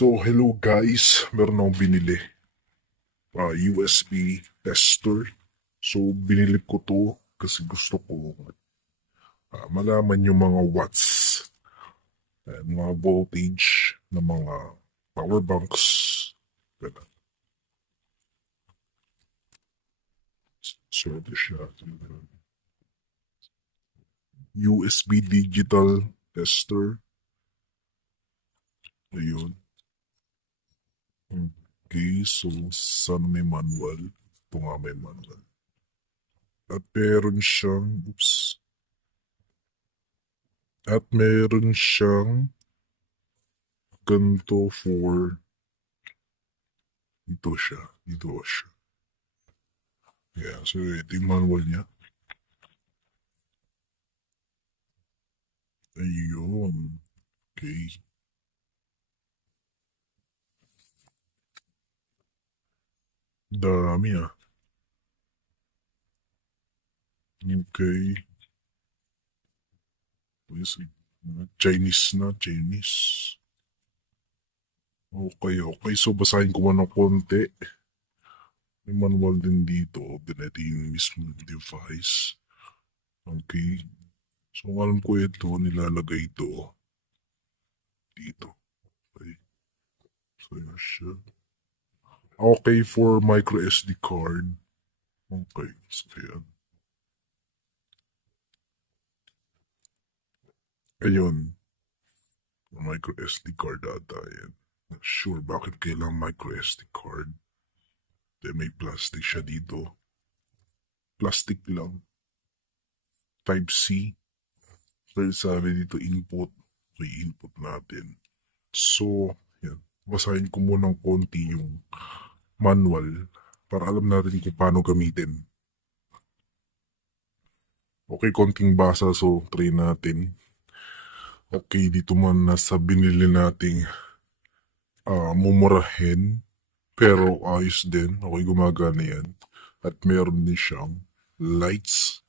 So, hello guys. Meron akong binili. USB tester. So, binili ko to kasi gusto ko malaman yung mga watts and mga voltage ng mga power banks. Ganun. So, ito siya. USB digital tester. Ayun. Okay, so sana may manual. Ito nga may manual. At meron siyang, At meron siyang ganito for, dito siya. Yeah, so ito yung manual niya. Ayun. Okay. Dami ah. Okay. Chinese na, Chinese. Okay. So basahin ko muna ng konti. May manual din dito. Then ito yung mismo device. Okay. So alam ko ito, nilalagay ito dito. Okay. So yun siya. Okay for micro SD card. Okay. So yan. Ayun. Micro SD card ata yan. Not sure bakit kailangan micro SD card. Then may plastic siya dito. Plastic lang. Type C. Pero sabi dito input. Okay, input natin. So, yan. Basahin ko muna ng konti yung manual para alam natin kung paano gamitin. Okay, konting basa so try natin. Okay, dito man nasa binili nating mumurahin. Pero ayos din. Okay, gumagana yan. At meron din siyang lights.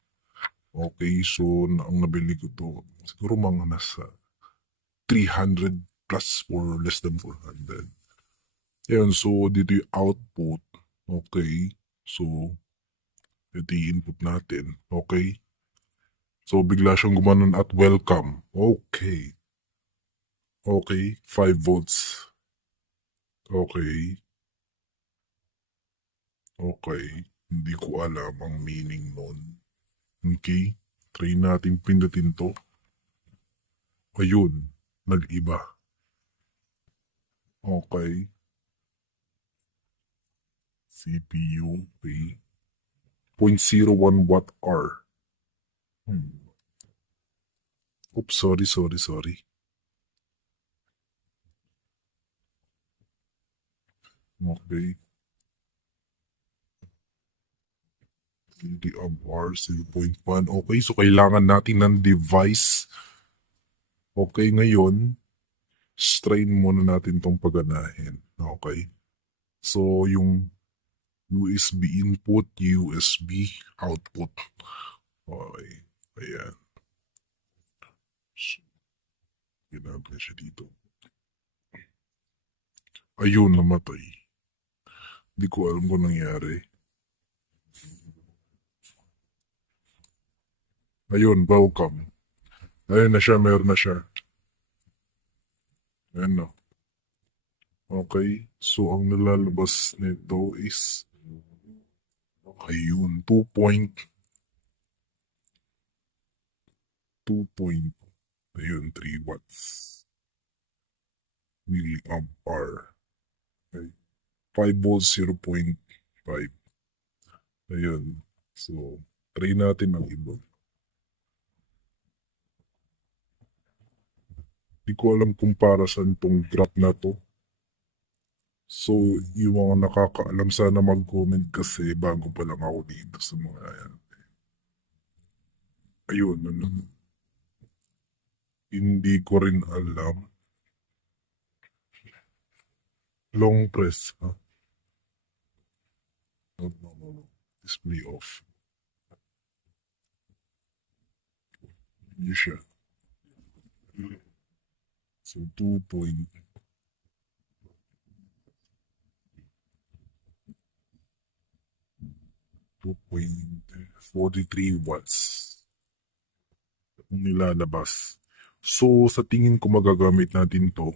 Okay, so ang nabili ko to, siguro mga nasa 300 plus or less than 400. Ayan, so dito yung output. Okay, so ito yung input natin. Okay. So bigla siyang gumanon at welcome. Okay. Okay, 5 volts. Okay. Okay, hindi ko alam ang meaning nun. Okay, try natin pindutin to. Ayun, nag-iba. Okay. CPU, okay. 0.01 watt hour. Oops, sorry. Okay. LDR 0.1. Okay, so kailangan natin ng device. Okay, ngayon, strain muna natin tong paganahin. Okay. So, yung USB input, USB output. Okay. Ayan. So, ginagawa siya dito. Ayun, namatay. Hindi ko alam kung nangyari. Ayun, welcome. Ayun na siya, meron na siya. Ayan na. Okay, so ang nalalabas nito is ayun, 3 watts. Milliamp hour. Okay. 5 volts, 0.5. Ayun. So, try natin ang iba. Hindi ko alam kung para saan tong graph na to. So, yung mga nakakaalam sana mag-comment kasi bago pa lang ako dito sa mga yan. Ayun, ano. Hindi ko rin alam. Long press, ha? No. Display off. Yun siya. So, 2 point. 2.43 watts ang nilalabas. So, sa tingin ko magagamit natin to.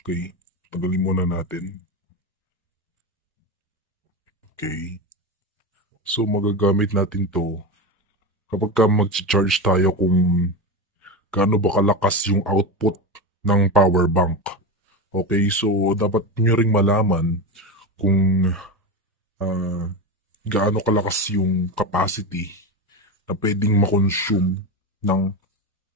Okay, tagalin muna natin. Okay. So, magagamit natin to kapag ka mag-charge tayo kung gaano ba kalakas yung output ng power bank. Okay, so dapat nyo ring malaman kung gaano kalakas yung capacity na pwedeng makonsume ng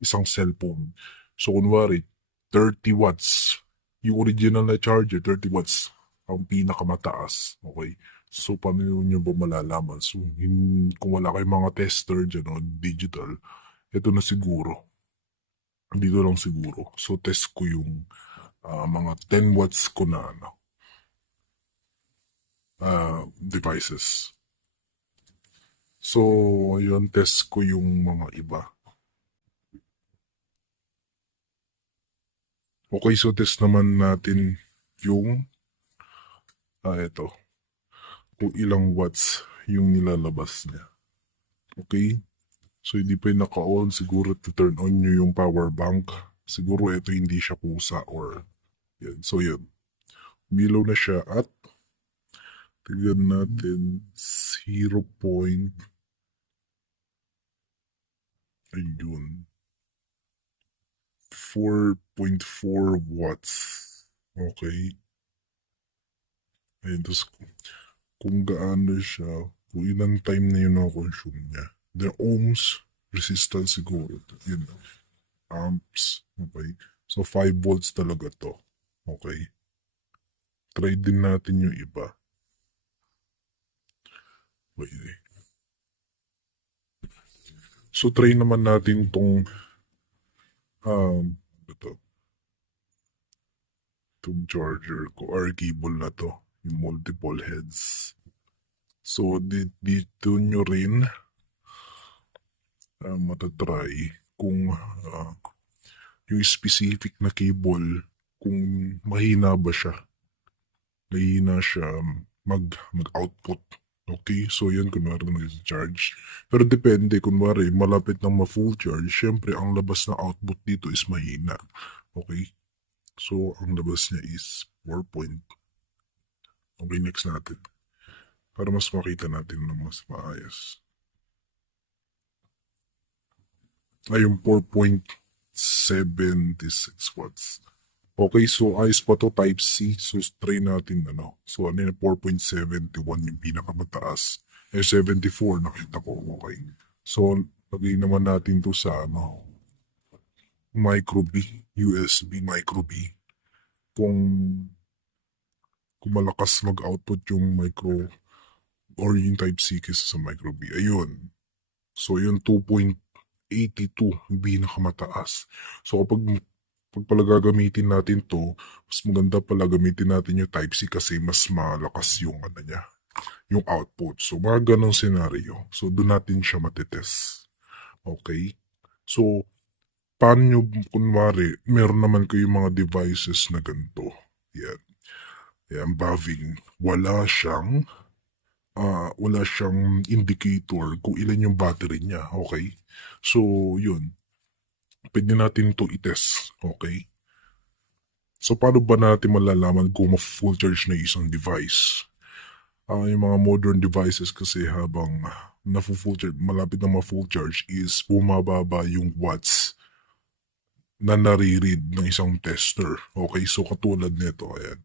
isang cellphone. So, kunwari, 30 watts. Yung original na charger, 30 watts ang pinakamataas. Okay? So, paano nyo ba malalaman? So, kung wala kayong mga tester dyan, o digital, ito na siguro. Dito lang siguro. So, test ko yung mga 10 watts ko na devices. So, yun, test ko yung mga iba. Okay, so test naman natin yung ito. Kung ilang watts yung nilalabas niya. Okay? So, hindi pa yung naka-on. Siguro to turn on nyo yung power bank. Siguro ito hindi siya pusa or yan. So, yun. Milaw na siya at tignan natin 0. Ayun. 4.4 watts. Okay. Ayun, tapos kung gaano siya, kung ilang time na yun na-consume niya. The ohms resistance siguro. Yun. Amps. Okay. So, 5 volts talaga to. Okay. Try din natin yung iba. Okay. So, try naman natin tong ito. Itong charger ko or cable na to. Yung multiple heads. So, dito nyo rin matatry kung yung specific na cable, kung mahina ba siya. Mahina siya mag-output. Okay, so yan kunwari nag-charge. Pero depende, kunwari malapit ng ma-full charge, syempre ang labas na output dito is mahina. Okay, so ang labas niya is 4 point. Okay, next natin. Para mas makita natin ng mas maayos. Ay, yung 4.76 watts. Okay, so ayos pa to, type C. So, try natin So, ano yun, 4.71 yung pinakamataas. 74 nakita ko, okay. So, lagay naman natin to sa micro B, USB micro B. Kung malakas mag-output yung micro or yung type C kesa sa micro B. Ayun. So, yun 2.82 yung pinakamataas. So, kapag pala gagamitin natin to, mas maganda pala gamitin natin yung Type-C kasi mas malakas yung niya, yung output. So, mga ganong senaryo. So, doon natin siya matitest. Okay? So, paano nyo, kunwari, meron naman kayong mga devices na ganito. Yan. Yan, baving. Wala siyang indicator kung ilan yung battery niya. Okay? So, yun. Pwede natin ito i-test. Okay? So, paano ba natin malalaman kung ma-full charge na isang device? Yung mga modern devices kasi habang na-full charge, malapit na ma-full charge is bumababa yung watts na nare-read ng isang tester. Okay? So, katulad nito, ayan.